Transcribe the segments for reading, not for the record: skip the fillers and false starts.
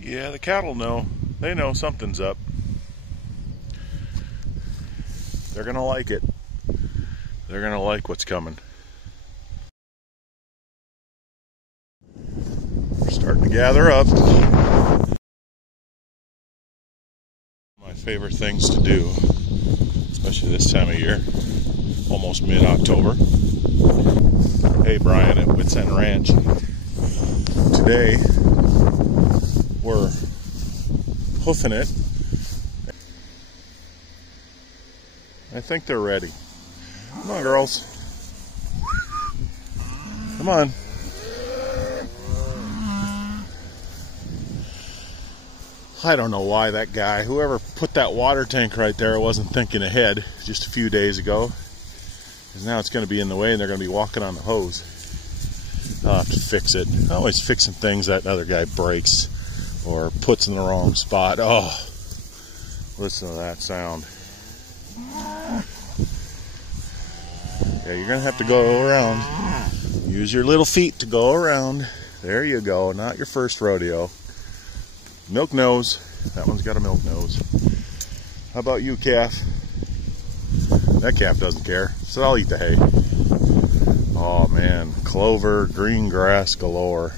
Yeah, the cattle know. They know something's up. They're gonna like it. They're gonna like what's coming. We're starting to gather up. My favorite things to do, especially this time of year, almost mid-October. Hey, Brian at Wits End Ranch. Today, we're hoofing it. I think they're ready. Come on, girls. Come on. I don't know why that guy, whoever put that water tank right there, wasn't thinking ahead just a few days ago. Because now it's going to be in the way and they're going to be walking on the hose. I'll have to fix it. I'm always fixing things that other guy breaks or puts in the wrong spot. Oh, listen to that sound. Yeah, you're going to have to go around. Use your little feet to go around. There you go. Not your first rodeo. Milk nose. That one's got a milk nose. How about you, calf? That calf doesn't care. So I'll eat the hay. Oh man, clover, green grass galore.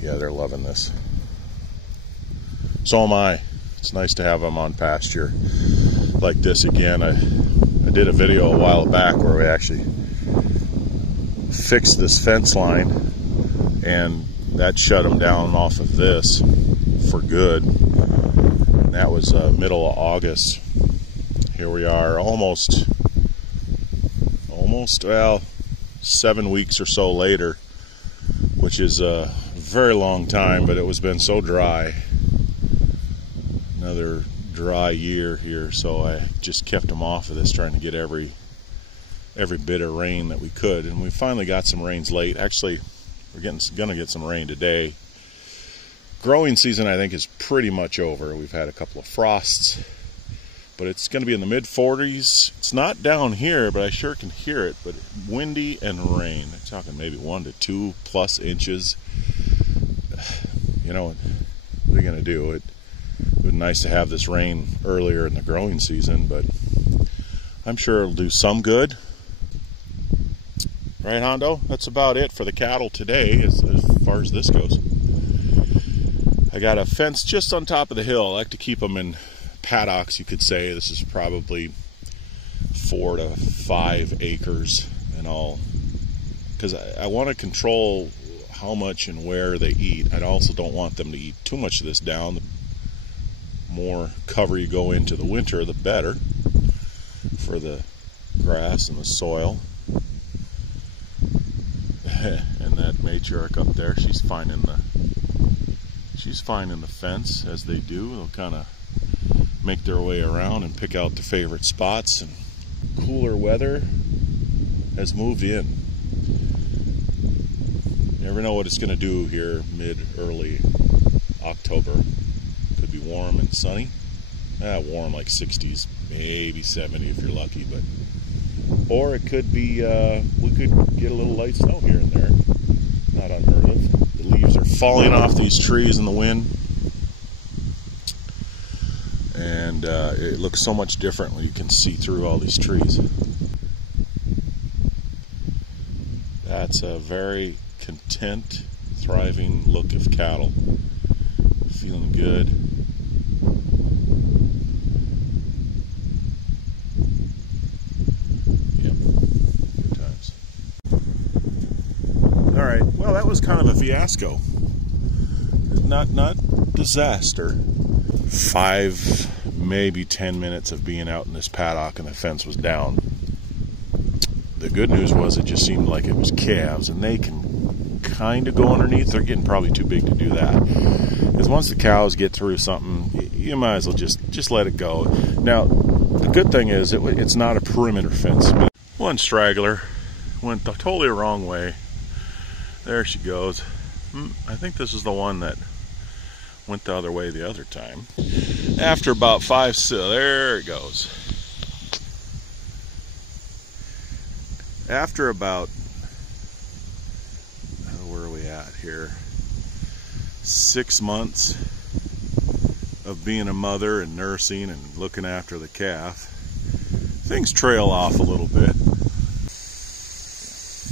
Yeah, they're loving this. So am I. It's nice to have them on pasture like this again. I did a video a while back where we actually fixed this fence line, and that shut them down off of this for good. And that was middle of August. Here we are, almost, well, 7 weeks or so later, which is a very long time, but it was been so dry. Another dry year here, so I just kept them off of this, trying to get every bit of rain that we could, and we finally got some rains late. Actually, we're gonna get some rain today. Growing season, I think, is pretty much over. We've had a couple of frosts, but it's going to be in the mid-40s. It's not down here, but I sure can hear it. But windy and rain. I'm talking maybe 1 to 2 plus inches. You know, what are you going to do? It would be nice to have this rain earlier in the growing season, but I'm sure it'll do some good. Right, Hondo? That's about it for the cattle today as far as this goes. I got a fence just on top of the hill. I like to keep them in paddocks, you could say. This is probably 4 to 5 acres and all, because I want to control how much and where they eat. I also don't want them to eat too much of this down. The more cover you go into the winter, the better for the grass and the soil. And that matriarch up there, she's finding the fence, as they do. They'll kind of make their way around and pick out the favorite spots, and cooler weather has moved in. You never know what it's going to do here early October. Could be warm and sunny. Warm like 60s, maybe 70 if you're lucky, but or it could be we could get a little light snow here and there. Not unheard of. The leaves are falling off these trees in the wind, and it looks so much different when you can see through all these trees. That's a very content, thriving look of cattle. Feeling good. Yep, good times. All right, well, that was kind of a fiasco. Not disaster. 5, maybe 10 minutes of being out in this paddock and the fence was down. The good news was it just seemed like it was calves, and they can kind of go underneath. They're getting probably too big to do that. Because once the cows get through something, you might as well just let it go. Now, the good thing is it's not a perimeter fence. One straggler went totally the wrong way. There she goes. I think this is the one that went the other way the other time. After about 5, so there it goes. After about here. 6 months of being a mother and nursing and looking after the calf. Things trail off a little bit.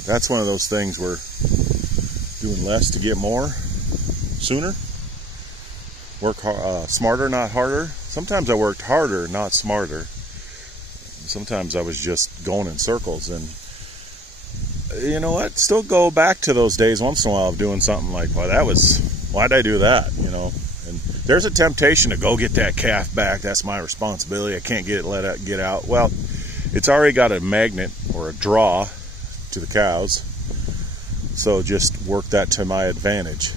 That's one of those things where doing less to get more sooner. Work smarter, not harder. Sometimes I worked harder, not smarter. Sometimes I was just going in circles, and you know what? Still go back to those days once in a while of doing something like, well, why'd I do that? You know, and there's a temptation to go get that calf back. That's my responsibility. I can't get it get out. Well, it's already got a magnet or a draw to the cows, so just work that to my advantage.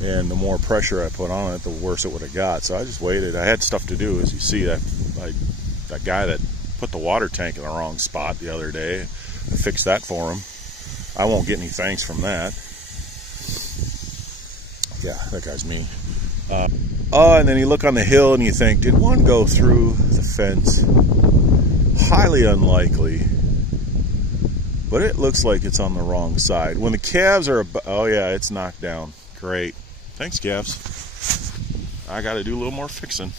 And the more pressure I put on it, the worse it would have got. So I just waited. I had stuff to do, as you see. That guy that put the water tank in the wrong spot the other day, I fixed that for him. I won't get any thanks from that. Yeah, that guy's mean. And then you look on the hill and you think, did one go through the fence? Highly unlikely. But it looks like it's on the wrong side. When the calves are, oh yeah, it's knocked down. Great. Thanks, calves. I got to do a little more fixing.